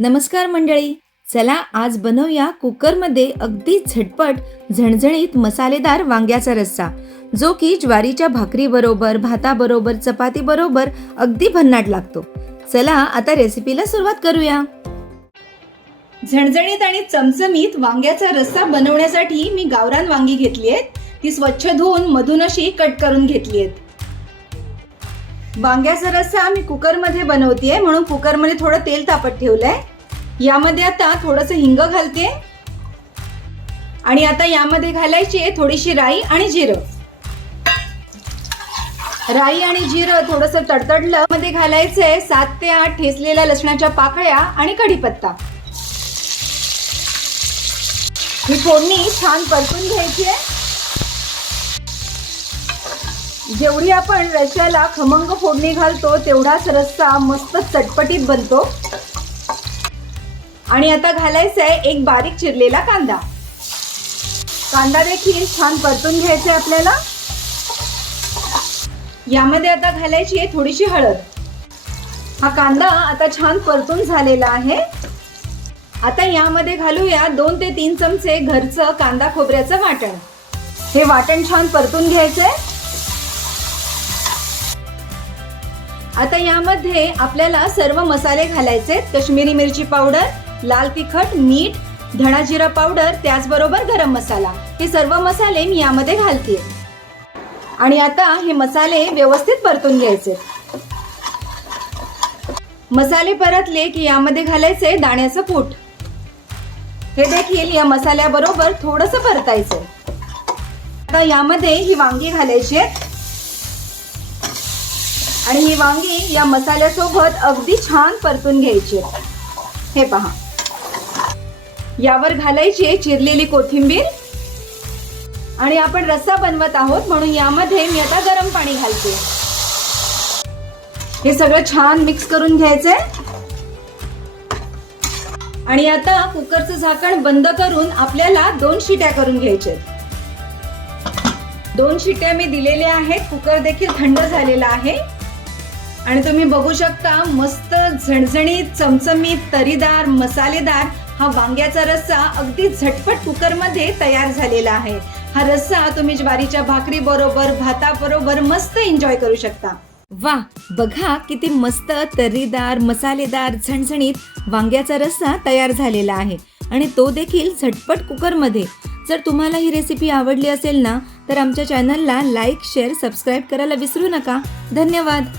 नमस्कार मंडळी, चला आज बनवूया कुकरमध्ये अगदी झटपट झणझणीत मसालेदार वांग्याचा रस्सा, जो की ज्वारीच्या भाकरी बरोबर, भाताबरोबर, चपाती बरोबर अगदी भन्नाट लागतो. चला आता रेसिपीला सुरुवात करूया. झणझणीत आणि चमचमीत वांग्याचा रस्सा बनवण्यासाठी मी गावरान वांगी घेतली आहेत. ती स्वच्छ धुवून मधून अशी कट करून घेतली आहेत. वांग्याचा रस्सा मी कुकरमध्ये बनवतेय, म्हणून कुकरमध्ये थोडं तेल तापत ठेवलंय. यामध्ये आता थोडंसं हिंग घालते आणि आता यामध्ये घालायची आहे थोडीशी राई आणि जिरं. राई आणि जिरं थोडंसं तडतडलं मध्ये घालायचंय 7 ते 8 ठेचलेल्या लसणाच्या पाकळ्या आणि कढीपत्ता. ही फोडणी छान परतून घ्यायची आहे. जेवढी आपण रश्श्याला खमंग फोडणी घालतो तेवढाच रस्सा मस्त चटपटीत बनतो. आणि आता घालायचा आहे एक बारीक चिरलेला कांदा. कांदा देखील छान परतून घ्यायचा आहे आपल्याला. यामध्ये आता घालायची आहे थोडीशी हळद. हा कांदा आता छान परतून झालेला आहे. आता यामध्ये घालूया 2 ते 3 चमचे घरचं कांदा खोबऱ्याचं वाटण. हे वाटण छान परतून घ्यायचंय. आता यामध्ये आपल्याला सर्व मसाले घालायचे. काश्मीरी मिरची पावडर, लाल तिखट, मीठ, धणा जिरा पावडर, त्याचबरोबर गरम मसाला. हे सर्व मसाले मी यामध्ये घालते आणि आता हे मसाले व्यवस्थित परतून घ्यायचे. मसाले परतले की यामध्ये घालायचे दाण्याचं कूट. हे देखील या मसाल्याबरोबर थोडंसं परतायचं. आता यामध्ये ही वांगी घालायची आहेत आणि ही वांगी या मसाल्यासोबत अगदी छान परतून घ्यायची. हे पहा, यावर घालायची आहे चिरलेली कोथिंबीर. आणि आपण रस्सा बनवत आहोत म्हणून यामध्ये मी आता गरम पाणी घालते. हे सगळं छान मिक्स करून घ्यायचंय. आणि आता कुकरचं झाकण बंद करून आपल्याला 2 शिट्या करून घ्यायच्या. 2 शिट्या मी दिलेल्या आहेत. कुकर देखील थंड झालेला आहे आणि तुम्ही बघू शकता मस्त झणझणीत, चमचमीत, तरीदार, मसालेदार हा वांग्याचा रस्सा अगदी झटपट कुकरमध्ये तयार झालेला आहे. हा रस्सा तुम्ही ज्वारीच्या भाकरी बरोबर, भाताबरोबर मस्त एन्जॉय करू शकता. वा, बघा किती मस्त तर्रीदार, मसालेदार, झणझणीत वांग्याचा रस्सा तयार झालेला आहे आणि तो देखील झटपट कुकरमध्ये. जर तुम्हाला ही रेसिपी आवडली असेल ना, तर आमच्या चॅनलला लाईक, शेअर, सबस्क्राईब करायला विसरू नका. धन्यवाद.